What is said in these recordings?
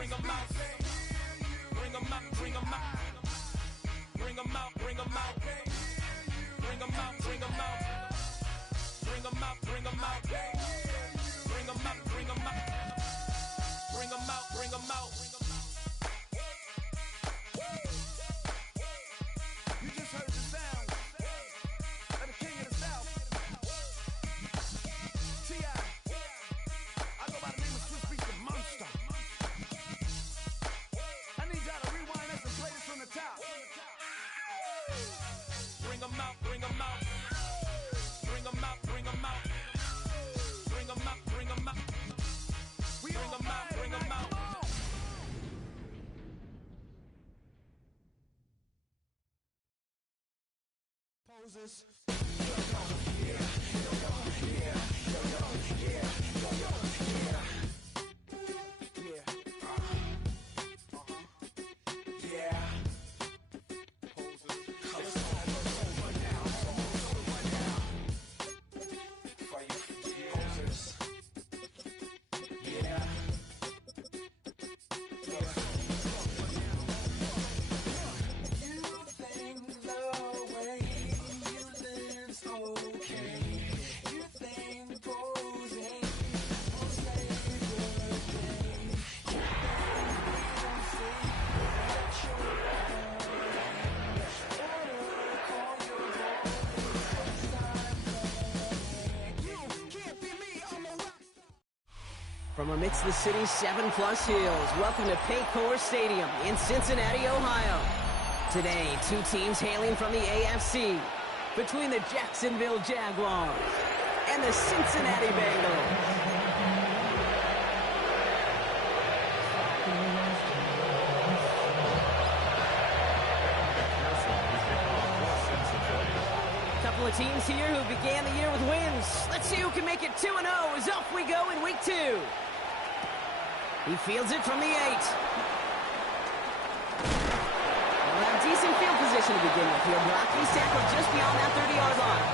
bring 'em out. Bring 'em out, bring 'em out. Bring 'em out, bring 'em out. Bring 'em out, bring 'em out. Bring 'em out, bring 'em out. Bring 'em out, bring 'em out. Bring 'em out, bring 'em out. You just heard the sound of the king of the south. T.I. I go by the name of Swiss Beast the Monster. I need y'all to rewind this and play this from the top. Bring 'em out, bring 'em out. Bring 'em out, bring 'em out. Bring 'em out, bring 'em out. We Bring 'em out, bring 'em out. Poses. From amidst the city's 7+ hills, welcome to Paycor Stadium in Cincinnati, Ohio. Today, two teams hailing from the AFC, between the Jacksonville Jaguars and the Cincinnati Bengals. Couple of teams here who began the year with wins. Let's see who can make it 2-0 as off we go in week 2. He fields it from the 8. He'll have decent field position to begin with. He'll block these tackles just beyond that 30-yard line.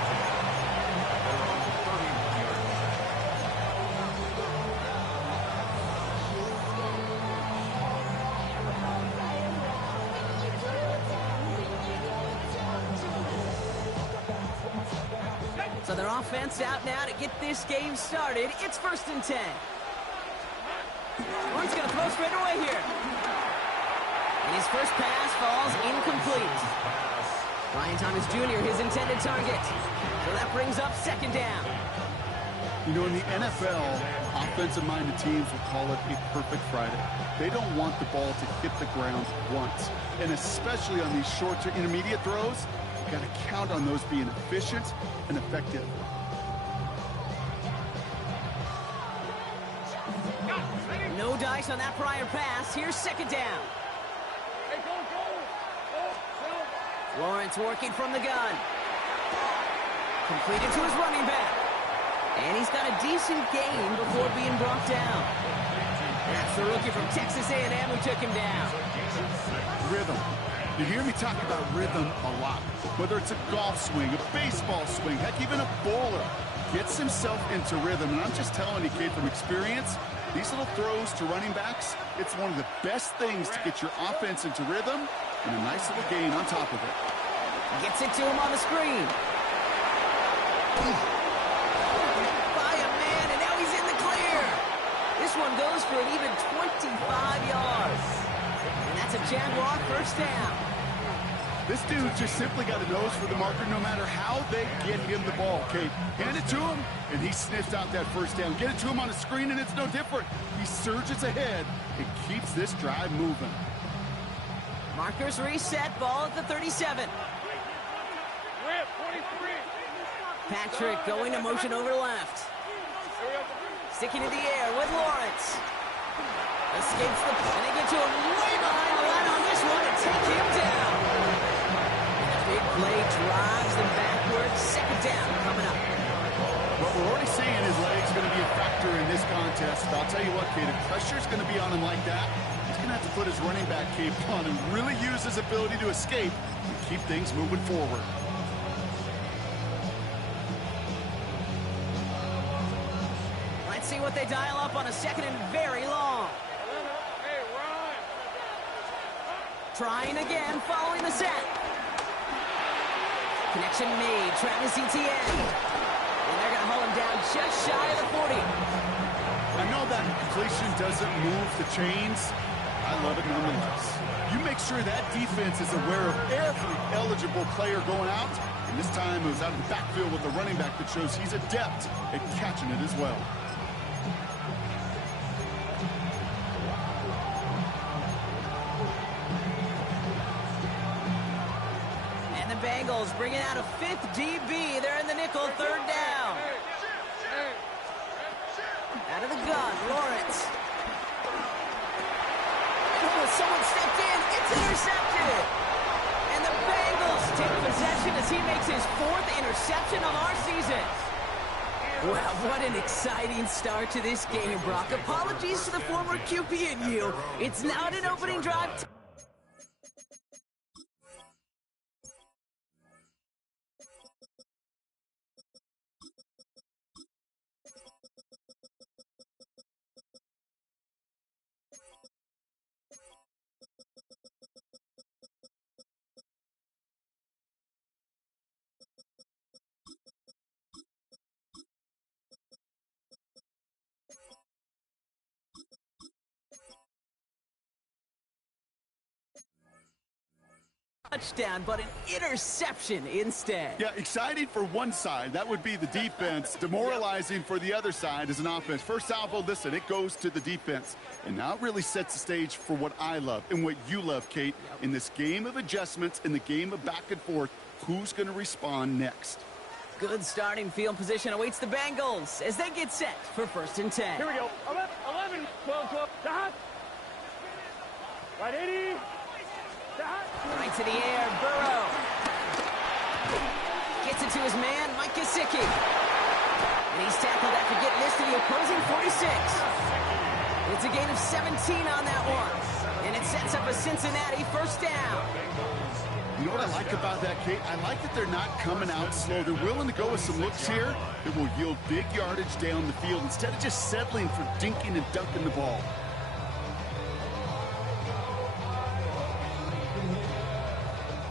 So their offense out now to get this game started. It's 1st and 10. He's going to throw straight away here. And his first pass falls incomplete. Ryan Thomas Jr., his intended target. So that brings up 2nd down. You know, in the NFL, offensive-minded teams will call it a perfect Friday. They don't want the ball to hit the ground once. And especially on these short to intermediate throws, you've got to count on those being efficient and effective. No dice on that prior pass. Here's 2nd down. Lawrence working from the gun. Completed to his running back. And he's got a decent gain before being brought down. That's the rookie from Texas A&M who took him down. Rhythm. You hear me talk about rhythm a lot. Whether it's a golf swing, a baseball swing, heck, even a bowler gets himself into rhythm. And I'm just telling you, kid, from experience, these little throws to running backs, it's one of the best things to get your offense into rhythm and a nice little gain on top of it. Gets it to him on the screen. By a man, and now he's in the clear. This one goes for an even 25 yards. And that's a Jaguar 1st down. This dude just simply got a nose for the marker no matter how they get him the ball, Kate. Hand it to him, and he sniffs out that 1st down. Get it to him on the screen, and it's no different. He surges ahead and keeps this drive moving. Markers reset, ball at the 37. Patrick going to motion over left. Sticking in the air with Lawrence. Escapes the... And they get to him way behind the line on this one and take him down. And a big play drives them backwards. 2nd down coming up. What we're already seeing is legs going to be a factor in this contest. But I'll tell you what, kid, if pressure's going to be on him like that, he's going to have to put his running back cape on and really use his ability to escape and keep things moving forward. Let's see what they dial up on a 2nd and very long. Trying again, following the set. Connection made, Travis Etienne. And they're going to haul him down just shy of the 40. I know that completion doesn't move the chains. I love it nonetheless. You make sure that defense is aware of every eligible player going out. And this time it was out of the backfield with the running back that shows he's adept at catching it as well. And the Bengals bringing out a fifth DB. They're in the nickel, third down. Out of the gun, Lawrence. Oh, someone stepped in. It's intercepted. And the Bengals take possession as he makes his fourth interception of our season. Wow, what an exciting start to this game, Brock. Apologies to the former QB and you. It's now an opening drive. Touchdown, but an interception instead. Yeah, exciting for one side. That would be the defense. Demoralizing for the other side as an offense. First salvo, listen, it goes to the defense. And now it really sets the stage for what I love and what you love, Kate. In this game of adjustments, in the game of back and forth, who's going to respond next? Good starting field position awaits the Bengals as they get set for 1st and 10. Here we go. 11, 12, 12. Dot. Right, 80. Right to the air, Burrow. Gets it to his man, Mike Gesicki. And he's tackled after getting this to the opposing 46. It's a gain of 17 on that one. And it sets up a Cincinnati first down. You know what I like about that, Kate? I like that they're not coming out slow. They're willing to go with some looks here that will yield big yardage down the field instead of just settling for dinking and dunking the ball.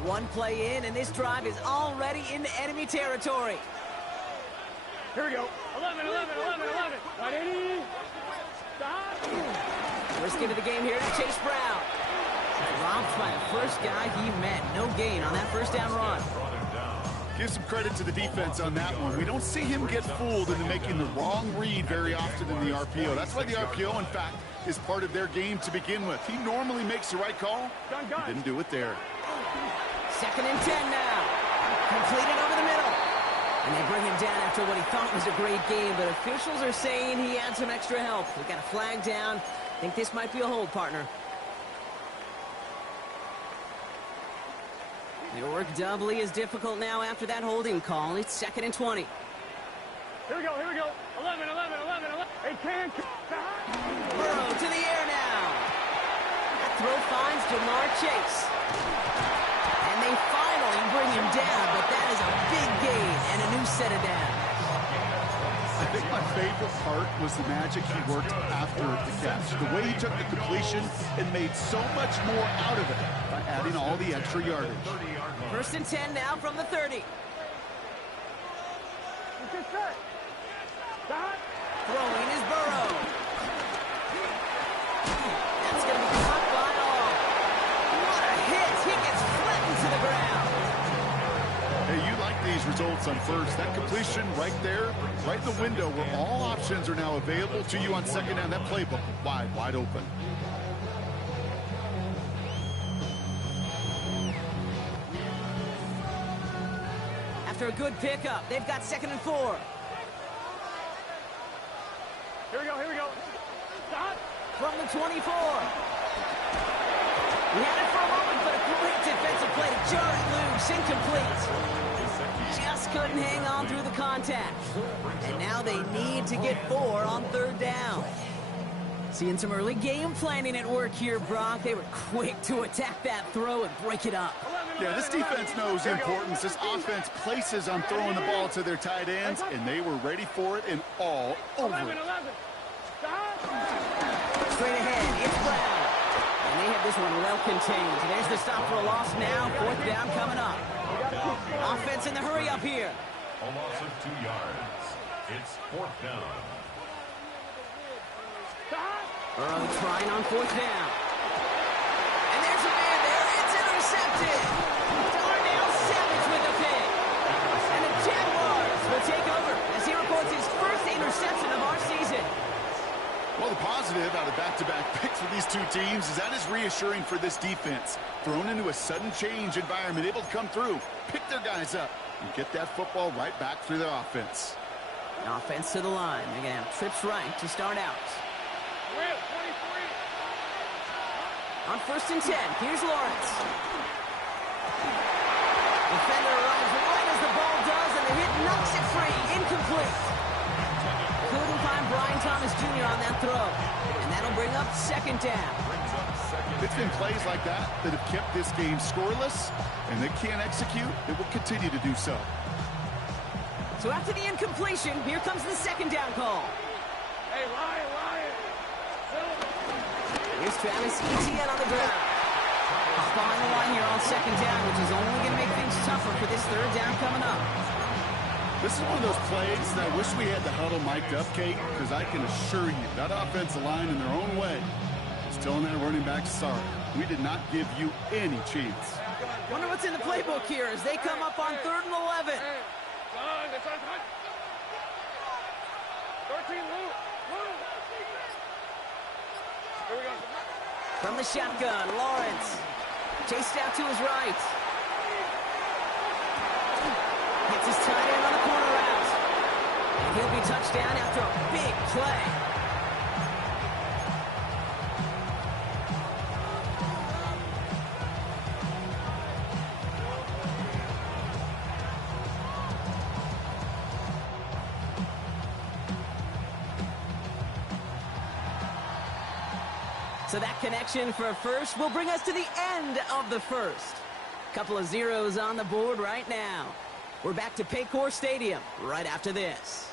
One play in, and this drive is already into enemy territory. Here we go. 11. Right, 80. Stop. First get of the game here to Chase Brown. Robbed by the first guy he met. No gain on that first down run. Give some credit to the defense on that one. We don't see him get fooled into making the wrong read very often in the RPO. That's why the RPO, in fact, is part of their game to begin with. He normally makes the right call. He didn't do it there. 2nd and 10 now. Completed over the middle. And they bring him down after what he thought was a great game, but officials are saying he had some extra help. We got a flag down. I think this might be a hold, partner. Their work doubly is difficult now after that holding call. It's 2nd and 20. Here we go. 11. They can't. Burrow to the air now. That throw finds Jamar Chase. And they finally bring him down, but that is a big gain and a new set of downs. I think my favorite part was the magic he worked after the catch. The way he took the completion and made so much more out of it by adding all the extra yardage. 1st and 10 now from the 30. Throwing is Burrow. That's going to be caught by all. What a hit. He gets flattened to the ground. Hey, you like these results on first. That completion right there, right in the window where all options are now available to you on second down. That playbook wide open. After a good pickup, they've got 2nd and 4. Here we go. Stop. From the 24. We had it for a moment, but a great defensive play to jar it loose. Incomplete. Just couldn't hang on through the contact. And now they need to get 4 on 3rd down. Seeing some early game planning at work here, Brock. They were quick to attack that throw and break it up. Yeah, this defense knows the importance this offense places on throwing the ball to their tight ends, and they were ready for it and all over it. Straight ahead, it's Brown. And And they have this one well contained. There's the stop for a loss now. 4th down coming up. Offense in the hurry up here. A loss of 2 yards. It's 4th down. Burrow trying on 4th down. And there's a man there. It's intercepted. Darnell Savage with the pick. And the Jaguars will take over as he reports his first interception of our season. Well, the positive out of back-to-back picks for these two teams is that is reassuring for this defense. Thrown into a sudden change environment, able to come through, pick their guys up, and get that football right back through their offense. Offense to the line. They're going to have trips right to start out. On 1st and 10, here's Lawrence. Defender arrives right as the ball does, and the hit knocks it free. Incomplete. Couldn't find Brian Thomas Jr. on that throw. And that'll bring up 2nd down. It's been plays like that that have kept this game scoreless, and they can't execute. It will continue to do so. So after the incompletion, here comes the 2nd down call. Hey, Ryan. Here's Travis Etienne on the ground. Behind the line here on 2nd down, which is only going to make things tougher for this 3rd down coming up. This is one of those plays that I wish we had the huddle mic'd up, Kate, because I can assure you that offensive line in their own way is telling that running back, sorry, we did not give you any chance. Wonder what's in the playbook here as they come up on 3rd and 11. Hey, son, it's on time. 13, Lou. Here we go. From the shotgun, Lawrence. Chased out to his right. Gets his tight end on the corner route. And he'll be touchdown after a big play. So that connection for a first will bring us to the end of the first. Couple of zeros on the board right now. We're back to Paycor Stadium right after this.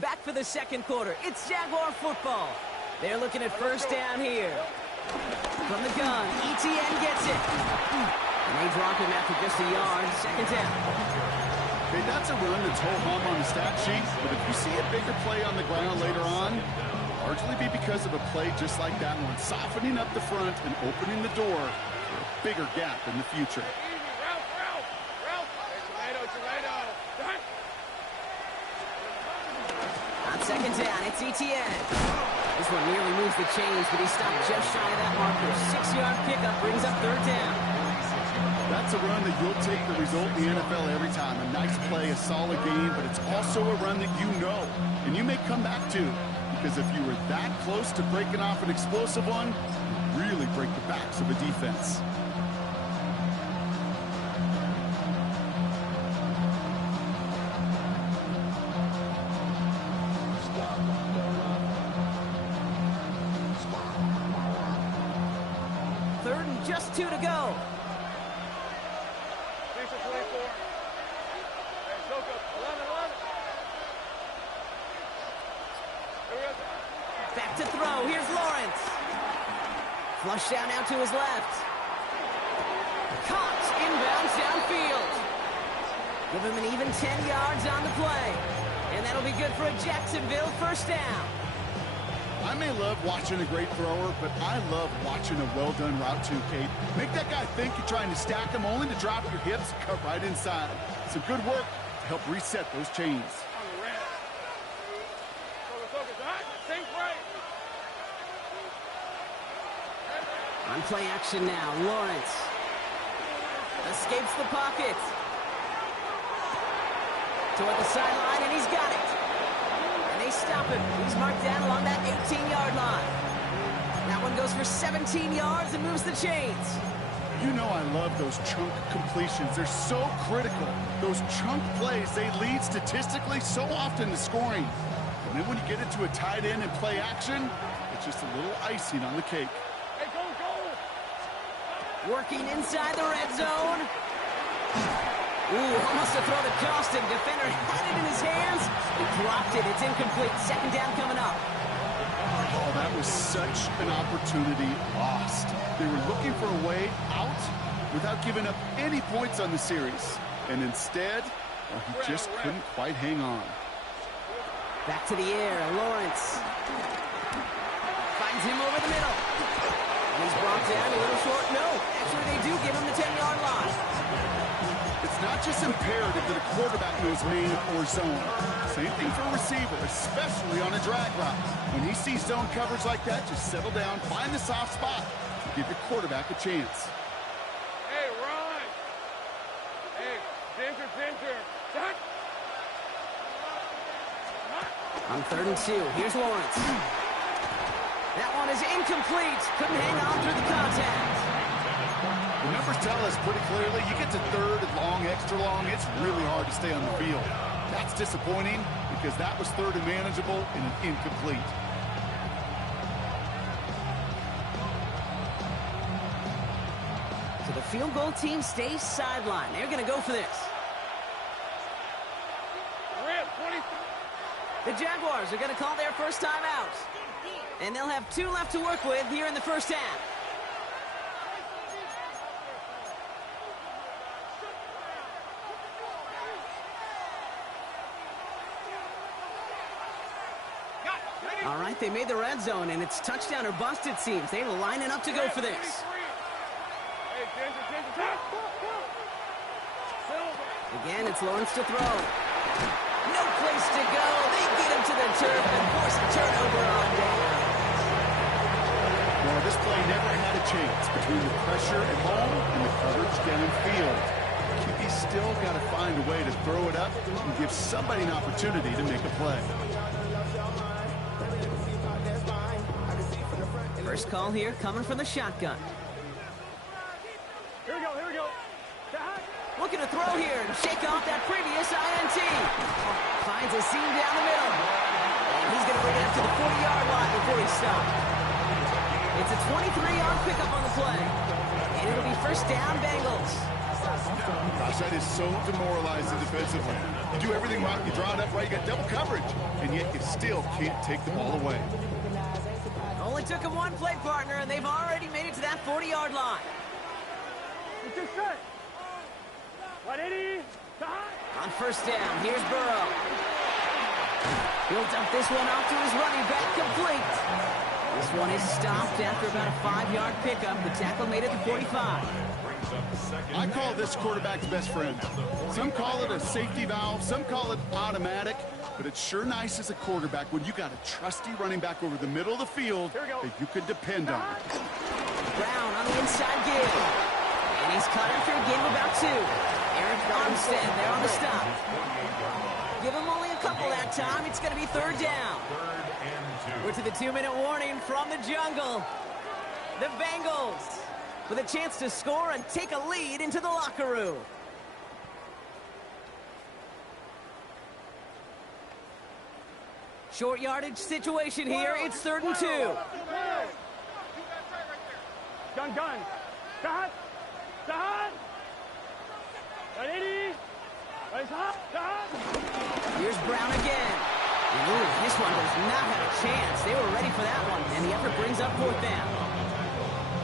Back for the 2nd quarter. It's Jaguar football. They're looking at 1st down here. From the gun, Etienne gets it. And they drop him after just a yard. 2nd down. Okay, that's a run that's ho-hum on the stat sheet, but if you see a bigger play on the ground later on, it'll largely be because of a play just like that one, softening up the front and opening the door for a bigger gap in the future. On 2nd down, it's Etienne. This one nearly moves the chains, but he stopped just shy of that marker. 6-yard pickup brings up 3rd down. That's a run that you'll take the result in the NFL every time. A nice play, a solid game, but it's also a run that you know, and you may come back to, because if you were that close to breaking off an explosive one, you really break the backs of a defense. Just 2 to go. Back to throw. Here's Lawrence. Flush down now to his left. Caught inbounds downfield. Give him an even 10 yards on the play. And that'll be good for a Jacksonville 1st down. I may love watching a great thrower, but I love watching a well-done route too, Kate. Make that guy think you're trying to stack him, only to drop your hips, cut right inside. Some good work to help reset those chains. On play action now, Lawrence. Escapes the pocket. Toward the sideline, and he's got it. They stop him. He's marked down along that 18-yard line. That one goes for 17 yards and moves the chains. You know I love those chunk completions. They're so critical. Those chunk plays, they lead statistically so often to scoring. And then when you get into a tight end and play action, it's just a little icing on the cake. Hey, go, go! Working inside the red zone. Ooh, almost a throw to Johnston. Defender had it in his hands. He dropped it. It's incomplete. Second down coming up. Oh, that was such an opportunity lost. They were looking for a way out without giving up any points on the series. And instead, well, he just couldn't quite hang on. Back to the air. Lawrence finds him over the middle. And he's brought down a little short. No, actually they do give him the 10-yard line. It's not just imperative that a quarterback knows man or zone. Same thing for a receiver, especially on a drag route. When he sees zone coverage like that, just settle down, find the soft spot, and give your quarterback a chance. Hey, run! Hey, center. On 3rd and 2, here's Lawrence. That one is incomplete. Couldn't hang on through the contact. The numbers tell us pretty clearly, you get to 3rd and long, extra long, it's really hard to stay on the field. That's disappointing because that was 3rd and manageable and an incomplete. So the field goal team stays sidelined. They're going to go for this. The Jaguars are going to call their first time out. And they'll have 2 left to work with here in the first half. All right, they made the red zone, and it's touchdown or bust, it seems. They're lining up to go for this. Again, it's Lawrence to throw. No place to go. They get him to the turf and force a turnover on down. Well, this play never had a chance between the pressure at home and the coverage downfield. QB's still got to find a way to throw it up and give somebody an opportunity to make a play. First call here coming from the shotgun. Here we go. Looking to throw here and shake off that previous INT. Finds a seam down the middle. And he's going to bring it up to the 40-yard line before he stops. It's a 23-yard pickup on the play. And it'll be first down, Bengals. Gosh, that is so demoralizing defensively. You do everything right, you draw it up right, you got double coverage, and yet you still can't take the ball away. Only took him one play, partner, and they've already made it to that 40-yard line. It's just set. 180. On first down, here's Burrow. He'll dump this one off to his running back, complete. This one is stopped after about a 5-yard pickup. The tackle made it to 45. I call this quarterback's best friend. Some call it a safety valve, some call it automatic, but it's sure nice as a quarterback when you got a trusty running back over the middle of the field that you can depend on. Brown on the inside give. And he's caught after a gain of about 2. Eric Armstead there on the stop. Give him only a couple that time. It's going to be 3rd down. We're to the 2-minute warning from the jungle. The Bengals with a chance to score and take a lead into the locker room. Short yardage situation here. It's 3rd and 2. Gun. Stop. 180. Here's Brown again. Ooh, this one does not have a chance. They were ready for that one, and the effort brings up 4th down.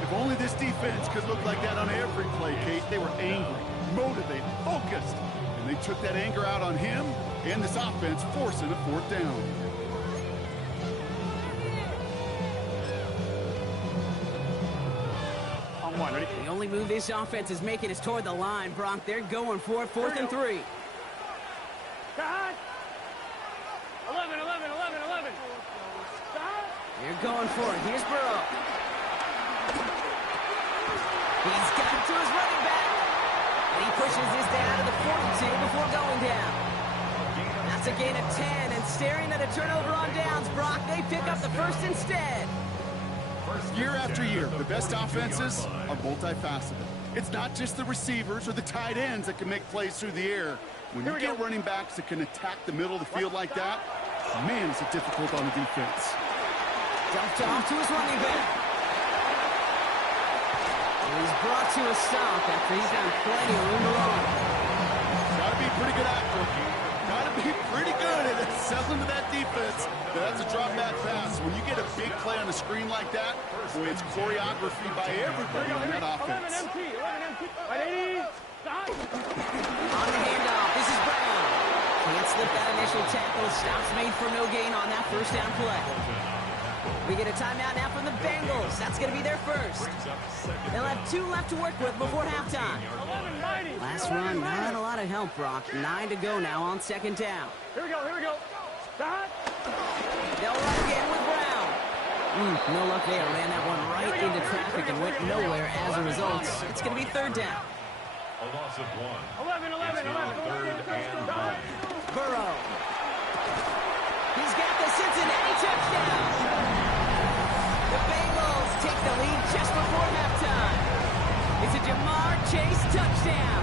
If only this defense could look like that on every play, Kate. They were angry, motivated, focused, and they took that anger out on him and this offense, forcing a 4th down. On 1, ready? The only move this offense is making is toward the line, Bronk. They're going for it, 4th and 3. Stop. 11. Stop. They're going for it. Here's Burrow. He's got it to his running back. And he pushes this down to the 42 before going down. That's a gain of 10, and staring at a turnover on downs, Brock, they pick up the first instead. Year after year, the best offenses are multifaceted. It's not just the receivers or the tight ends that can make plays through the air. When you get running backs that can attack the middle of the field like that, man, is it difficult on the defense. Dumped off to his running back. And he's brought to a stop after he's got plenty of room to run. Gotta be a pretty good actor. Gotta be pretty good at selling to that defense. That's a drop back pass. When you get a big play on the screen like that, boy, it's choreography by everybody on that offense. On the handoff, this is Brown. Can't slip that initial tackle. Stops made for no gain on that first down play. We get a timeout now from the Bengals. That's going to be their first. They'll have 2 left to work with before halftime. Last run, not a lot of help, Brock. 9 to go now on second down. Here we go. Stop. They'll run again with Brown. No luck there. Ran that one right into traffic and went nowhere as a result. It's going to be third down. A loss of 1. 11. Third and 9. Burrow. He's got the Cincinnati touchdown. The Bengals take the lead just before halftime. It's a Jamar Chase touchdown.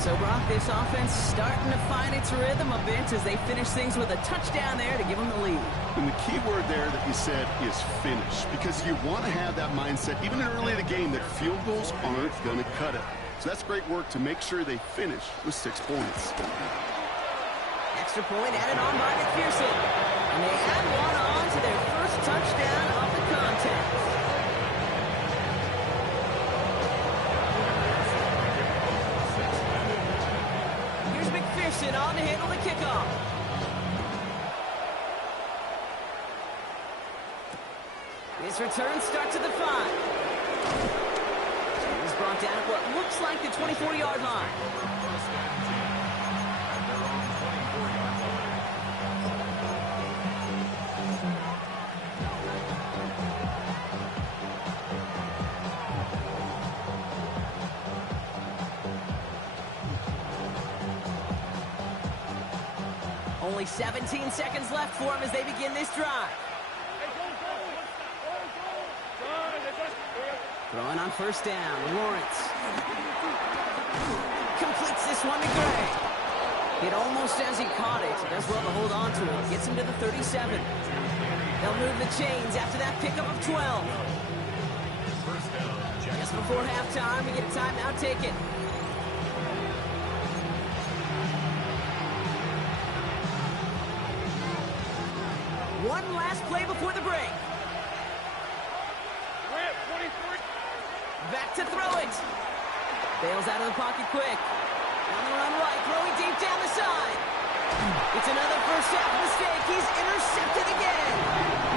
So, Brock, this offense starting to find its rhythm a bit as they finish things with a touchdown there to give them the lead. And the key word there that you said is finish, because you want to have that mindset, even early in the game, that field goals aren't going to cut it. So that's great work to make sure they finish with 6 points. Extra point added on by McPherson. And they add one on to their first touchdown of the contest. Here's McPherson on to handle the kickoff. This return starts at the 5. He's brought down at what looks like the 24-yard line. Only 17 seconds left for him as they begin this drive. Throwing on first down, Lawrence. Completes this one to Gray. Hit almost as he caught it. Does well to hold on to it. Gets him to the 37. They'll move the chains after that pickup of 12. Just before halftime, we get a timeout taken. One last play before the break. Back to throw it. Bails out of the pocket quick. On the run right, throwing deep down the side. It's another first half mistake. He's intercepted again.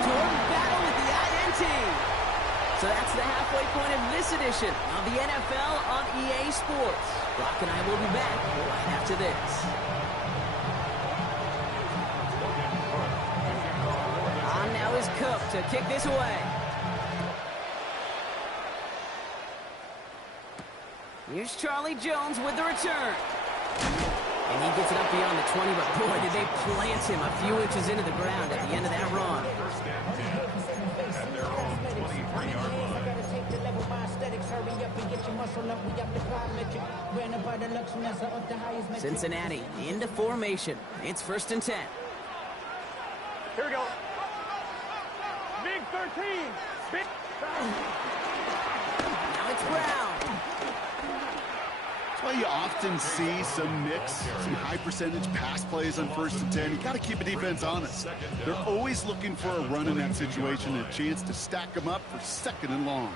Jordan battle with the INT. So that's the halfway point of this edition of the NFL on EA Sports. Brock and I will be back right after this. On now is Cook to kick this away. Here's Charlie Jones with the return. And he gets it up beyond the 20, but boy, did they plant him a few inches into the ground at the end of that run. First and 10 at their own 23-yard line. Cincinnati into formation. It's first and 10. Here we go. Big 13. Big. Now it's Brown. That's why you often see some mix, some high-percentage pass plays on first and 10. You got to keep a defense honest. They're always looking for a run in that situation and a chance to stack them up for second and long.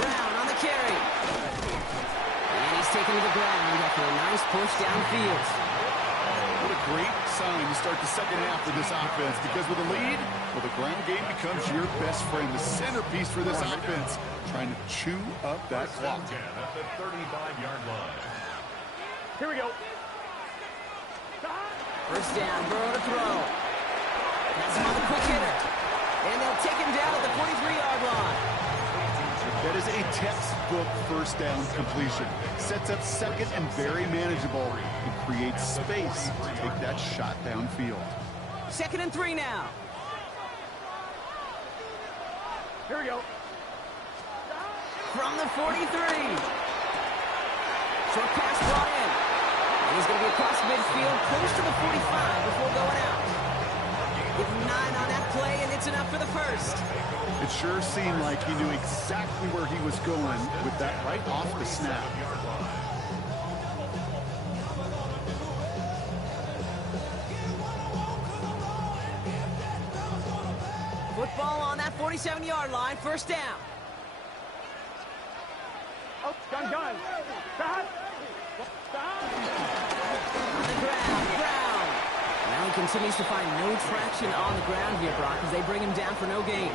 Brown on the carry. And he's taken to the ground after a nice push downfield. What a great sign to start the second half for this offense, because with a lead, well, the ground game becomes your best friend, the centerpiece for this offense, trying to chew up that clock. At the 35-yard line. Here we go. First down, Burrow to throw. That's him on the quick hitter. And they'll take him down at the 43-yard line. That is a textbook first down completion. Sets up second and very manageable and creates space to take that shot downfield. 2nd and 3 now. Here we go. From the 43. Short pass brought in. And he's going to be across midfield, close to the 45 before going out. Give him 9 on that play, and it's enough for the first. It sure seemed like he knew exactly where he was going with that right off the snap. Football on that 47-yard line, first down. Oh, gun. Stop. On the ground, Brown. Now he continues to find no traction on the ground here, Brock, as they bring him down for no gain.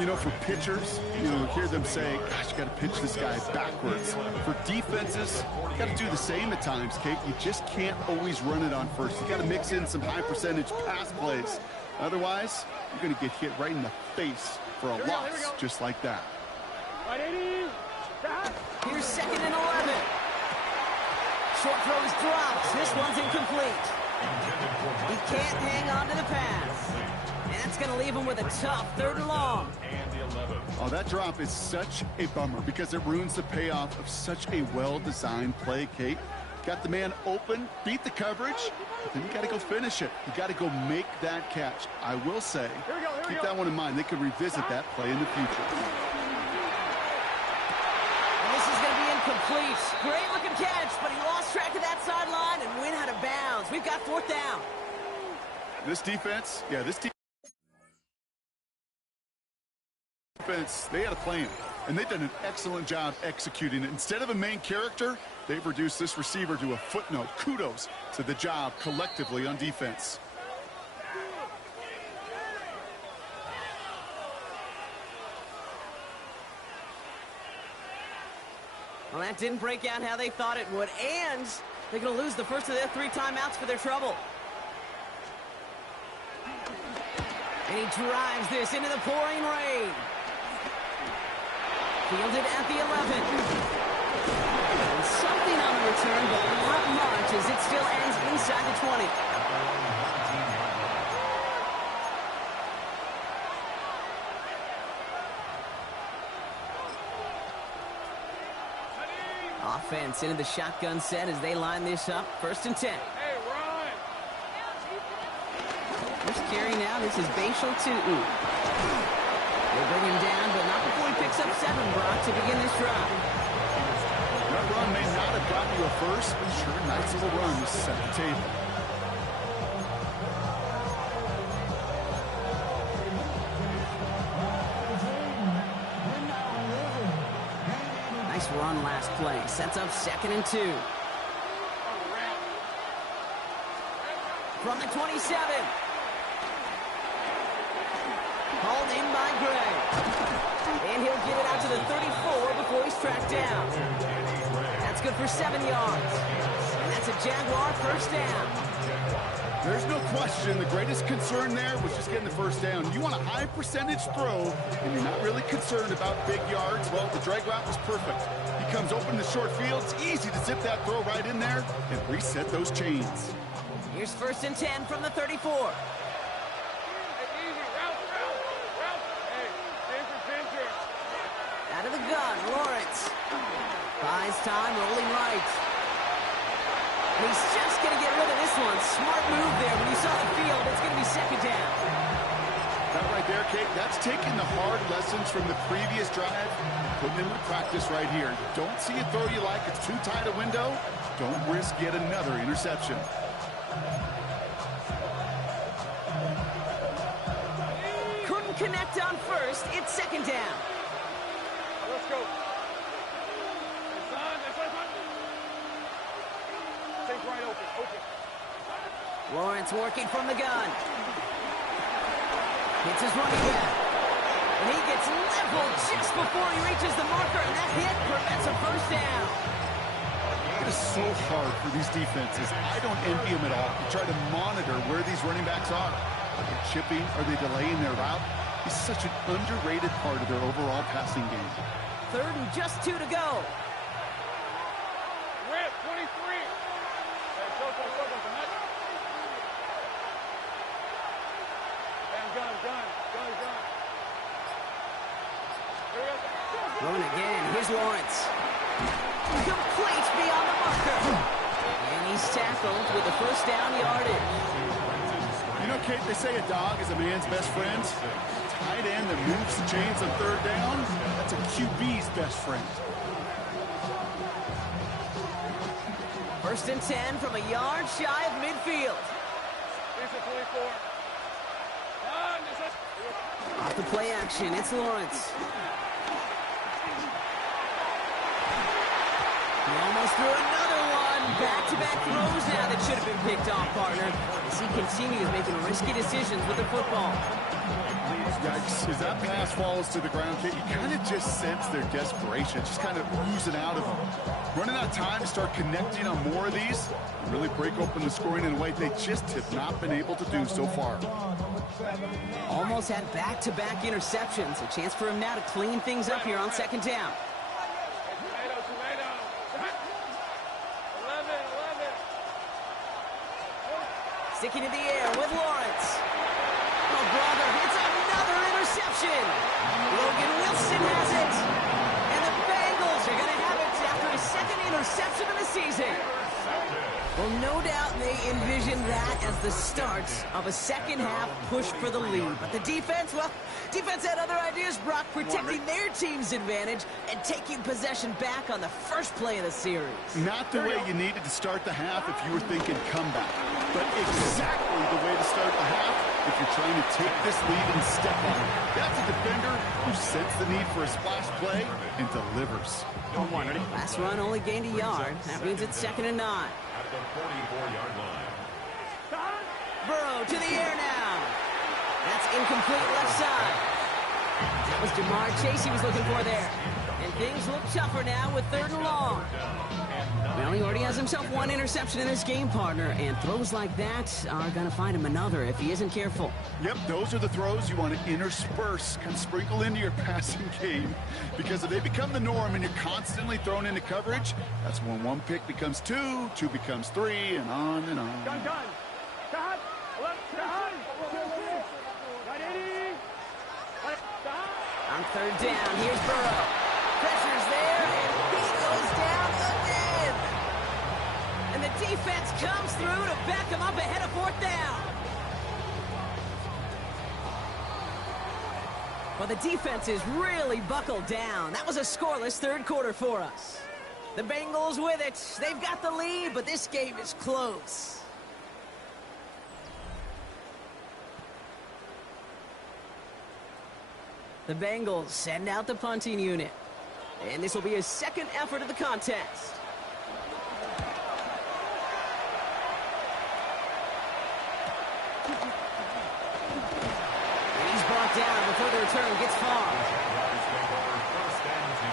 You know, for pitchers, you hear them say, gosh, you got to pitch this guy backwards. For defenses, you got to do the same at times, Kate. You just can't always run it on first. You got to mix in some high percentage pass plays. Otherwise, you're going to get hit right in the face for a loss just like that. Here's 2nd and 11. Short throw is dropped. This one's incomplete. He can't hang on to the pass. And that's going to leave him with a tough 3rd and long. Oh, that drop is such a bummer because it ruins the payoff of such a well-designed play, Kate. Got the man open, beat the coverage, but then you got to go finish it. You got to go make that catch. I will say, keep that one in mind. They could revisit that play in the future. And this is going to be incomplete. Great looking catch, but he lost track of that sideline and went out of bounds. We've got 4th down. This defense, they had a plan, and they've done an excellent job executing it. Instead of a main character, they've reduced this receiver to a footnote. Kudos to the job collectively on defense. Well, that didn't break out how they thought it would, and they're going to lose the first of their 3 timeouts for their trouble. And he drives this into the pouring rain. Fielded at the 11. And something on the return, but not much as it still ends inside the 20. Offense into the shotgun set as they line this up. 1st and 10. Hey, run. First carry now. This is Bashal Tootin. They bring him down, but not before he picks up 7, Brock, to begin this drive. That run may not have gotten you a first, but sure, nice little run to set the table. Nice run last play. Sets up 2nd and 2. From the 27. Hauled in by Gray. And he'll get it out to the 34 before he's tracked down. That's good for 7 yards. And that's a Jaguar first down. There's no question the greatest concern there was just getting the first down. You want a high percentage throw, and you're not really concerned about big yards. Well, the drag route was perfect. He comes open in the short field. It's easy to zip that throw right in there and reset those chains. Here's 1st and 10 from the 34. Out of the gun, Lawrence. Buys time, rolling right. He's just going to get rid of this one. Smart move there. When you saw the field, it's going to be 2nd down. That right there, Kate, that's taking the hard lessons from the previous drive, putting them into practice right here. Don't see a throw you like. It's too tight a window. Don't risk yet another interception. Couldn't connect on first. It's 2nd down. Let's go. Take right open. Lawrence working from the gun. Hits his running back. And he gets leveled just before he reaches the marker, and that hit prevents a first down. It is so hard for these defenses. I don't envy them at all. You try to monitor where these running backs are. Are they chipping? Are they delaying their route? is such an underrated part of their overall passing game. 3rd and just 2 to go. Rip, 23. Throwing again. Here's Lawrence. Complete beyond the marker. And he's tackled with the first down yardage. You know, Kate, they say a dog is a man's best friend. Tight end that moves the chains on 3rd down, that's a QB's best friend. 1st and 10 from a yard shy of midfield. 24. Off the play action, it's Lawrence. He almost threw another one. Back-to-back throws now that should have been picked off, partner. As he continues making risky decisions with the football. Yikes. As that pass falls to the ground, Kate, you kind of just sense their desperation. Just kind of oozing out of them. Running out of time to start connecting on more of these and really break open the scoring in a way they just have not been able to do so far. Almost had back-to-back interceptions. A chance for him now to clean things up here on 2nd down. Sticking in the air with Lawrence. Oh, brother, it's another interception. Logan Wilson has it. And the Bengals are going to have it after his 2nd interception of the season. Well, no doubt they envisioned that as the start of a second-half push for the lead. But the defense, well, defense had other ideas, Brock, protecting their team's advantage and taking possession back on the first play of the series. Not the way you needed to start the half if you were thinking comeback, but exactly the way to start the half if you're trying to take this lead and step on it. That's a defender who sensed the need for a splash play and delivers. Last run only gained a yard. That means it's 2nd and 9. At the 44-yard line. Burrow to the air now. That's incomplete left side. That was Jamar Chase he was looking for there. And things look tougher now with 3rd and long. Well, he already has himself 1 interception in this game, partner, and throws like that are going to find him another if he isn't careful. Yep, those are the throws you want to intersperse, kind of sprinkle into your passing game, because if they become the norm and you're constantly thrown into coverage, that's when 1 pick becomes 2, 2 becomes 3, and on and on. Gun. On 3rd down, here's Burrow. Pressure's there, and he goes down again. And the defense comes through to back him up ahead of 4th down. Well, the defense is really buckled down. That was a scoreless 3rd quarter for us. The Bengals with it. They've got the lead, but this game is close. The Bengals send out the punting unit. And this will be his 2nd effort of the contest. And he's brought down before the return gets far. Jaguars take over 1st and 10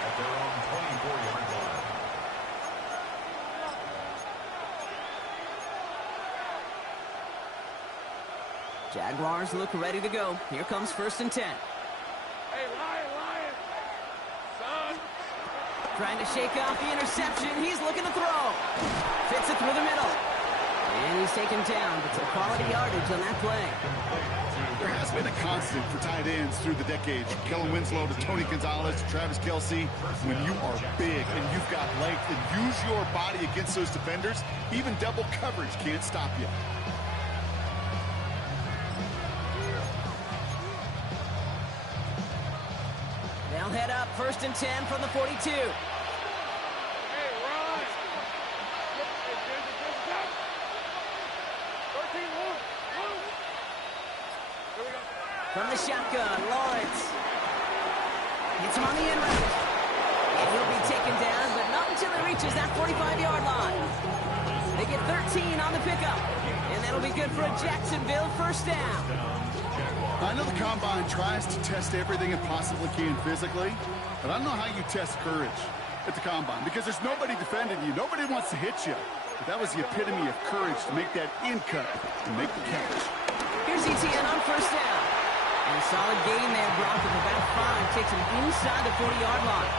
at their own 24-yard line. Jaguars look ready to go. Here comes 1st and 10. Hey, Lion, son. Trying to shake off the interception. He's looking to throw. Fits it through the middle. And he's taken down, but some quality yardage on that play. There has been a constant for tight ends through the decades. From Kellen Winslow to Tony Gonzalez to Travis Kelce. When you are big and you've got length and use your body against those defenders, even double coverage can't stop you. They'll head up 1st and 10 from the 42. Hey, run. 13, move. Here we go. From the shotgun, Lawrence. Gets him on the end route. And he'll be taken down, but not until he reaches that 45-yard line. They get 13 on the pickup. And that'll be good for a Jacksonville 1st down. I know the Combine tries to test everything it possibly can physically, but I don't know how you test courage at the Combine, because there's nobody defending you. Nobody wants to hit you. But that was the epitome of courage to make that in cut and make the catch. Here's ETN on 1st down. And a solid gain there, Brock, of about 5. Takes him inside the 40-yard line.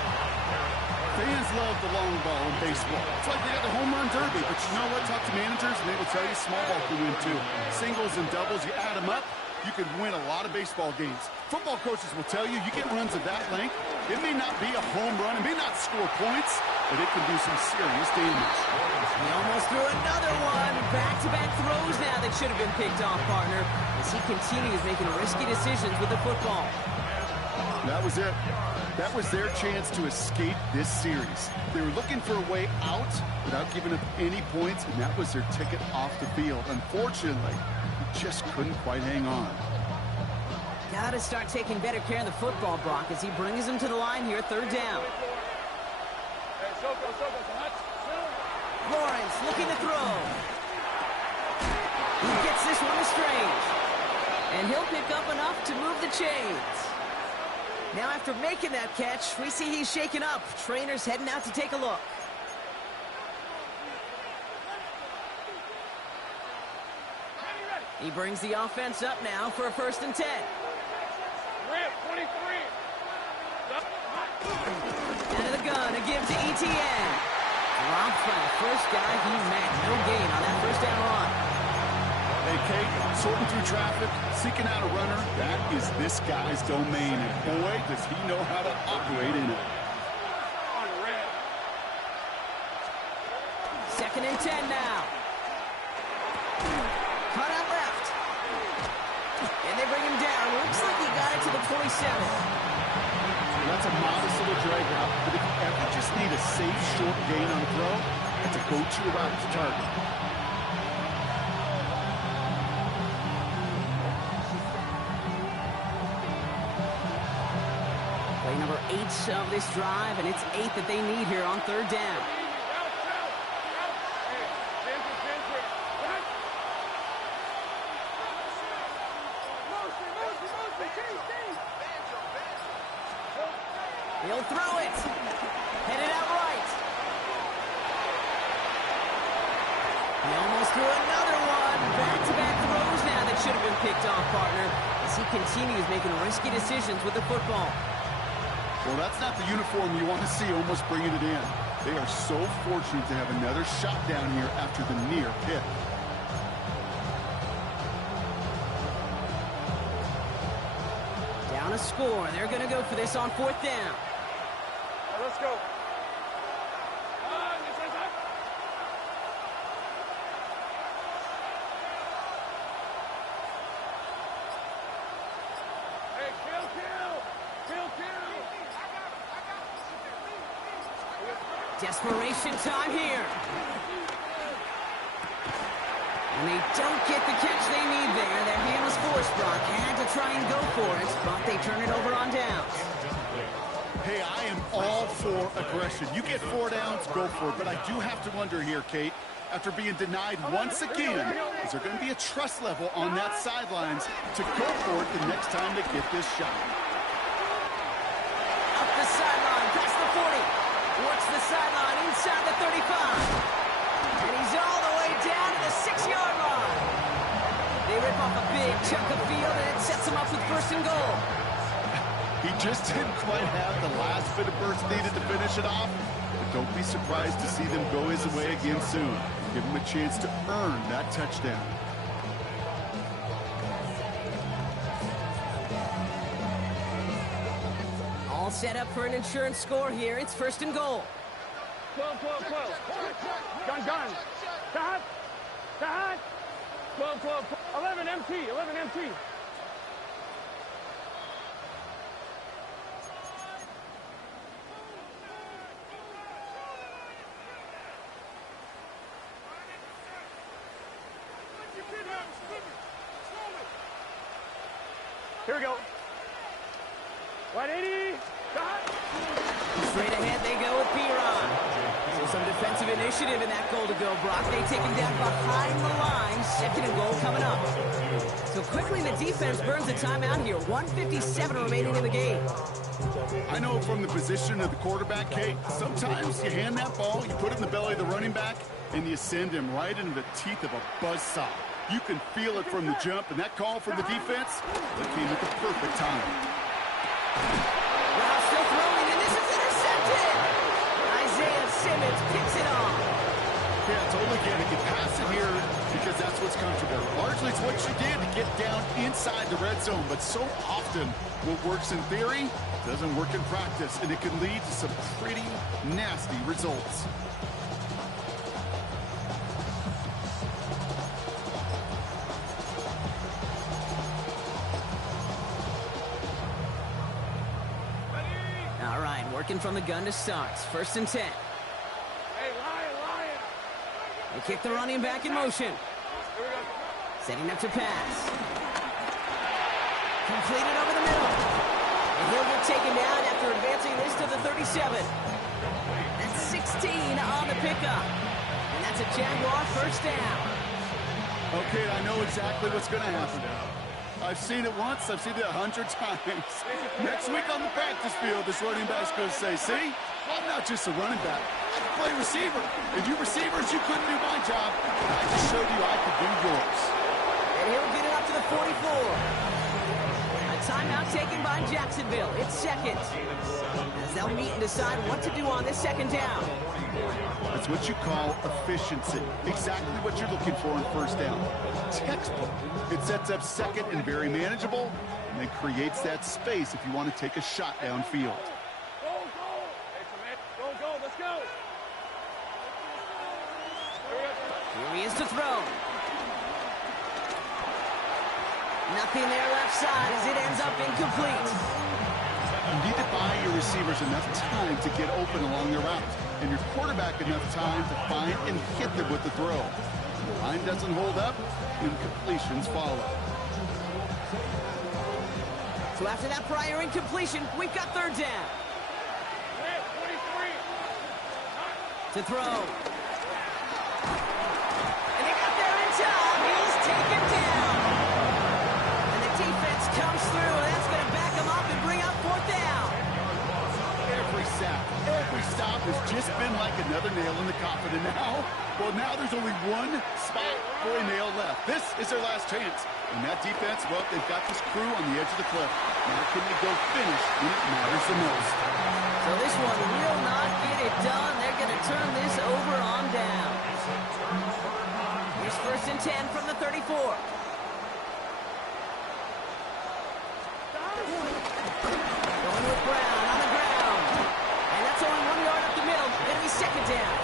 Fans love the long ball in baseball. It's like they got the home run derby, but you know what? Talk to managers, and they will tell you small ball can win too. Singles and doubles, you add them up, you can win a lot of baseball games. Football coaches will tell you, you get runs of that length, it may not be a home run, it may not score points, but it can do some serious damage. He almost threw another one. Back-to-back throws now that should have been picked off, partner, as he continues making risky decisions with the football. That was it. That was their chance to escape this series. They were looking for a way out without giving up any points, and that was their ticket off the field. Unfortunately, he just couldn't quite hang on. Got to start taking better care of the football, Brock, as he brings him to the line here, 3rd down. Lawrence looking to throw. He gets this one to Strange. And he'll pick up enough to move the chains. Now after making that catch, we see he's shaken up. Trainer's heading out to take a look. He brings the offense up now for a 1st and 10. Rip, 23. Out of the gun, a give to ETN. Dropped by the first guy he met. No gain on that 1st down run. Hey, Kate, sorting through traffic, seeking out a runner, that is this guy's domain. And boy, does he know how to operate in it. 2nd and 10 now. Cut out left. And they bring him down. Looks like he got it to the 27. That's a modest little drag route, but if you ever just need a safe, short gain on a throw, it's a go-to route to target. Play number 8 of this drive, and it's 8 that they need here on 3rd down. He'll throw it. Headed out right. He almost threw another one. Back-to-back throws now that should have been picked off, partner, as he continues making risky decisions with the football. Well, that's not the uniform you want to see almost bringing it in. They are so fortunate to have another shot down here after the near pick. Down a score. They're going to go for this on 4th down. Let's go. Hey, kill. Desperation time here. And they don't get the catch they need there. Their hand was forced, Brock. Had to try and go for it, but they turn it over on downs. Hey, I am all for aggression. You get 4 downs, go for it. But I do have to wonder here, Kate, after being denied once again, is there going to be a trust level on that sidelines to go for it the next time they get this shot? Up the sideline, past the 40. Works the sideline inside the 35. And he's all the way down to the 6-yard line. They rip off a big chunk of field, and it sets them up with 1st and goal. He just didn't quite have the last bit of burst needed to finish it off. But don't be surprised to see them go his way again soon. Give him a chance to earn that touchdown. All set up for an insurance score here. It's 1st and goal. 12. Gun. Dot. 12. 11 MT. Here we go. 180. Straight ahead they go with P-Ron. So some defensive initiative in that goal to go, Brock. They take him down behind the line. 2nd and goal coming up. So quickly the defense burns a timeout here. 1:57 remaining in the game. I know from the position of the quarterback, Kate, sometimes you hand that ball, you put it in the belly of the running back, and you send him right into the teeth of a buzzsaw. You can feel it from the jump, and that call from the defense, that came at the perfect time. Now still throwing, and this is intercepted. Isaiah Simmons picks it off. Yeah, totally get it. You pass it here because that's what's comfortable. Largely it's what you did to get down inside the red zone, but so often what works in theory doesn't work in practice, and it can lead to some pretty nasty results. All right, working from the gun to start. 1st and 10. They kick the running back in motion. Setting up to pass. Completed over the middle. And he'll get taken down after advancing this to the 37. That's 16 on the pickup. And that's a Jaguar 1st down. Okay, I know exactly what's going to happen. I've seen it once, I've seen it 100 times. Next week on the practice field, this running back's going to say, see, I'm not just a running back. I can play receiver. And you receivers, you couldn't do my job. I just showed you I could do yours. And he'll get it up to the 44. A timeout taken by Jacksonville. It's 2nd. As they'll meet and decide what to do on this 2nd down. That's what you call efficiency. Exactly what you're looking for in 1st down. Textbook. It sets up 2nd and very manageable, and then creates that space if you want to take a shot downfield. Let's go. Here he is to throw. Nothing there left side as it ends up incomplete. You need to buy your receivers enough time to get open along their route, and your quarterback enough time to find and hit them with the throw. If the line doesn't hold up, incompletions follow. So after that prior incompletion, we've got 3rd down. To throw. And they got there in time. He's taken down. And the defense comes through. That's going to back him up and bring up 4th down. Every sack, every stop has just been like another nail in the coffin. And now there's only one spot for a nail left. This is their last chance. And that defense, well, they've got this crew on the edge of the cliff. Now can they go finish when it matters the most? So this one will not get it done. They're going to turn this over on down. Here's 1st and 10 from the 34. Going with Brown on the ground. And that's only 1 yard up the middle. It'll be 2nd down.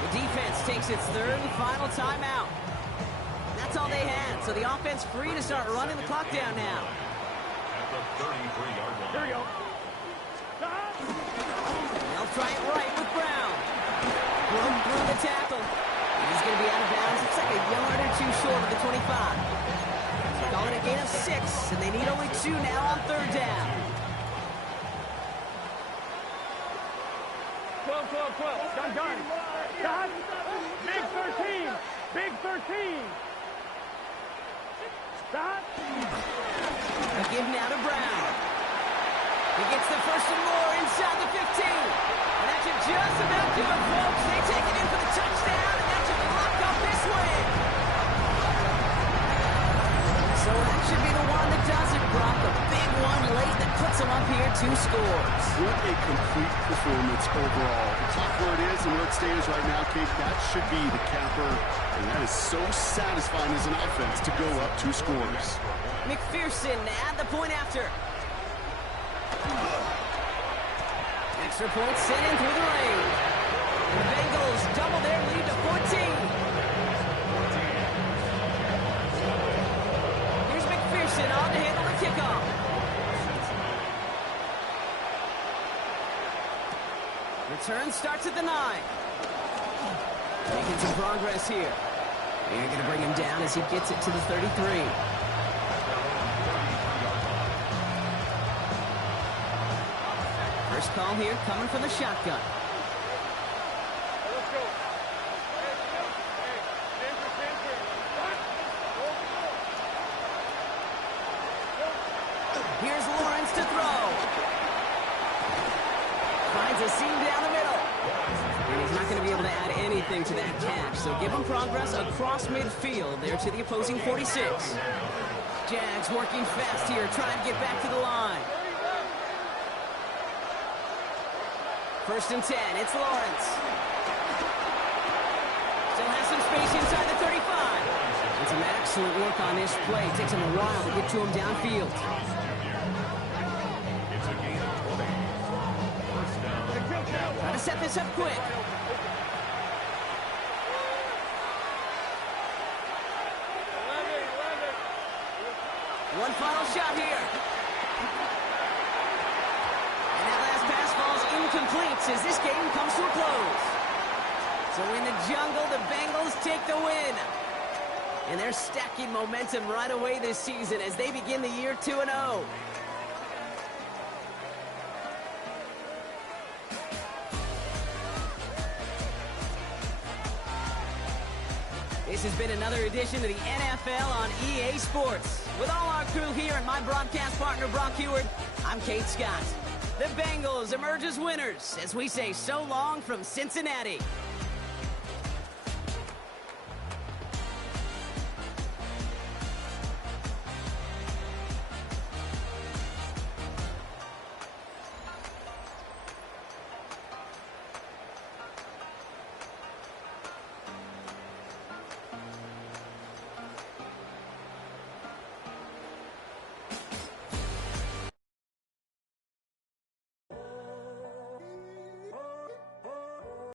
The defense takes its 3rd and final timeout. That's all they had. So the offense free to start running the clock down now. At the 33-yard line. Here we go. They'll try it right with Brown. Broke through the tackle. And he's going to be out of bounds. Looks like a yard or 2 short of the 25. Calling a gain of 6, and they need only 2 now on 3rd down. 12. Done. Done. Big 13. Big 13. Stop. A give now to Brown. He gets the 1st and more inside the 15. And that should just about do it, folks. They take it in for the touchdown, and that should lock up this win. So that should be the one that does it, Brock. A big one late that puts them up here 2 scores. What a complete performance overall. The clock where it is and where it stands right now, Kate, that should be the capper. And that is so satisfying as an offense to go up 2 scores. McPherson at the point after. Extra point sent in through the rain. The Bengals double their lead to 14. Here's McPherson on to handle the kickoff. Return starts at the 9. Making some progress here. They're going to bring him down as he gets it to the 33. First call here coming from the shotgun. Let's go. Here's Lawrence to throw. Finds a seam down the middle. And he's not going to be able to add anything to that catch, so give them progress across midfield there to the opposing 46. Jags working fast here, trying to get back to the line. 1st and 10, it's Lawrence. Still has some space inside the 35. And some excellent work on this play. Takes him a while to get to him downfield. It's a gain of 20. First down. Try to set this up quick. One final shot here. And that last pass falls incomplete as this game comes to a close. So in the jungle, the Bengals take the win. And they're stacking momentum right away this season as they begin the year 2-0. This has been another edition of the NFL on EA Sports. With all our crew here and my broadcast partner, Brock Heward, I'm Kate Scott. The Bengals emerge as winners as we say so long from Cincinnati.